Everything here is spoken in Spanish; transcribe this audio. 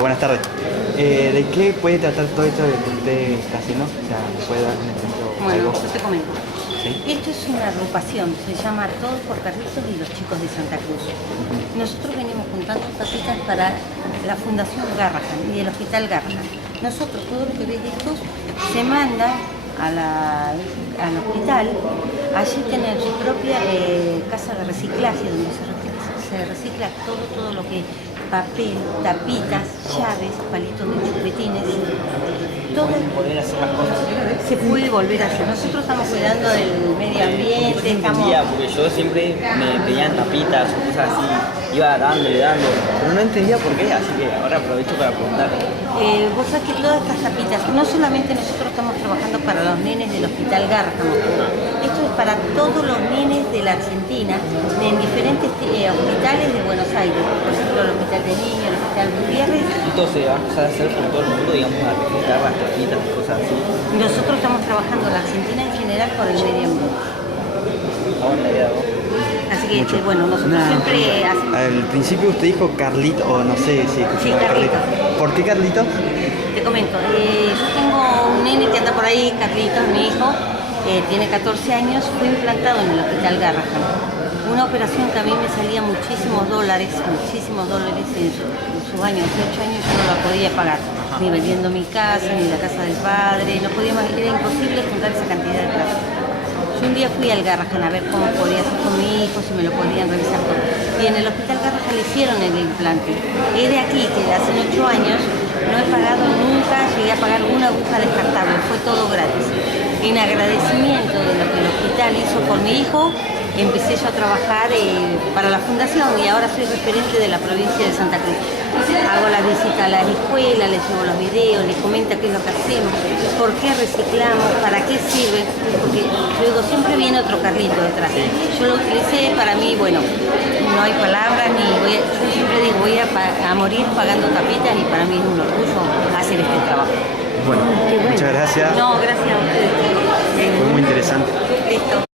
Buenas tardes. ¿De qué puede tratar todo esto de que usted está haciendo? O sea, ¿me puede dar un ejemplo o Bueno, algo? yo te comento. ¿Sí? Esto es una agrupación, se llama Todos por Carlitos y los Chicos de Santa Cruz. Nosotros venimos juntando tapitas para la Fundación Garrahan y el Hospital Garrahan. Nosotros, todo lo que ves de estos, se manda al hospital. Allí tienen su propia casa de reciclaje, donde se recicla todo lo que es papel, tapitas, llaves, palitos de chupetines. Todo Poder hacer las cosas. se puede volver a hacer. Nosotros estamos cuidando del medio ambiente, Yo entendía, porque yo siempre me pedían tapitas o cosas así, iba dándole, pero no entendía por qué, así que ahora aprovecho para preguntar. Vos sabés que todas estas tapitas, no solamente nosotros estamos trabajando para los nenes del Hospital Garrahan, esto es para todos los nenes de la Argentina, en diferentes hospitales de Buenos Aires, por ejemplo el Hospital de Niños, el Hospital Gutiérrez. Esto se va a empezar a hacer por todo el mundo, digamos, a reciclar las tapitas y cosas así. Nosotros estamos trabajando en la Argentina en general por el medio ambiente. Está buena idea, ¿no? Así que, bueno, nosotros siempre hacemos... Al principio usted dijo Carlito, o no sé si Sí, Carlito. ¿Por qué Carlito? Te comento, yo tengo un nene que anda por ahí, Carlitos, mi hijo, tiene 14 años, fue implantado en el Hospital Garrahan. Una operación que a mí me salía muchísimos dólares en sus años, 18 años, yo no la podía pagar, ni vendiendo mi casa, ni la casa del padre, no podía, era imposible juntar esa cantidad de plata. Yo un día fui al Garrahan a ver cómo podía hacer con mi hijo, si me lo podían revisar todo. Y en el Hospital Garrahan le hicieron el implante. Es de aquí, que hace 8 años no he pagado nunca, llegué a pagar una aguja descartable, fue todo gratis. En agradecimiento de lo que el hospital hizo por mi hijo, empecé yo a trabajar para la fundación y ahora soy referente de la provincia de Santa Cruz. Hago la visita a las escuelas, les llevo los videos, les comento qué es lo que hacemos, por qué reciclamos, para qué sirve, porque luego siempre viene otro Carlito detrás. Yo lo utilicé, para mí, bueno, no hay palabras, yo siempre digo, voy a morir pagando tapitas y para mí es un orgullo hacer este trabajo. Bueno, muchas gracias. No, gracias a ustedes. Fue muy interesante. Listo.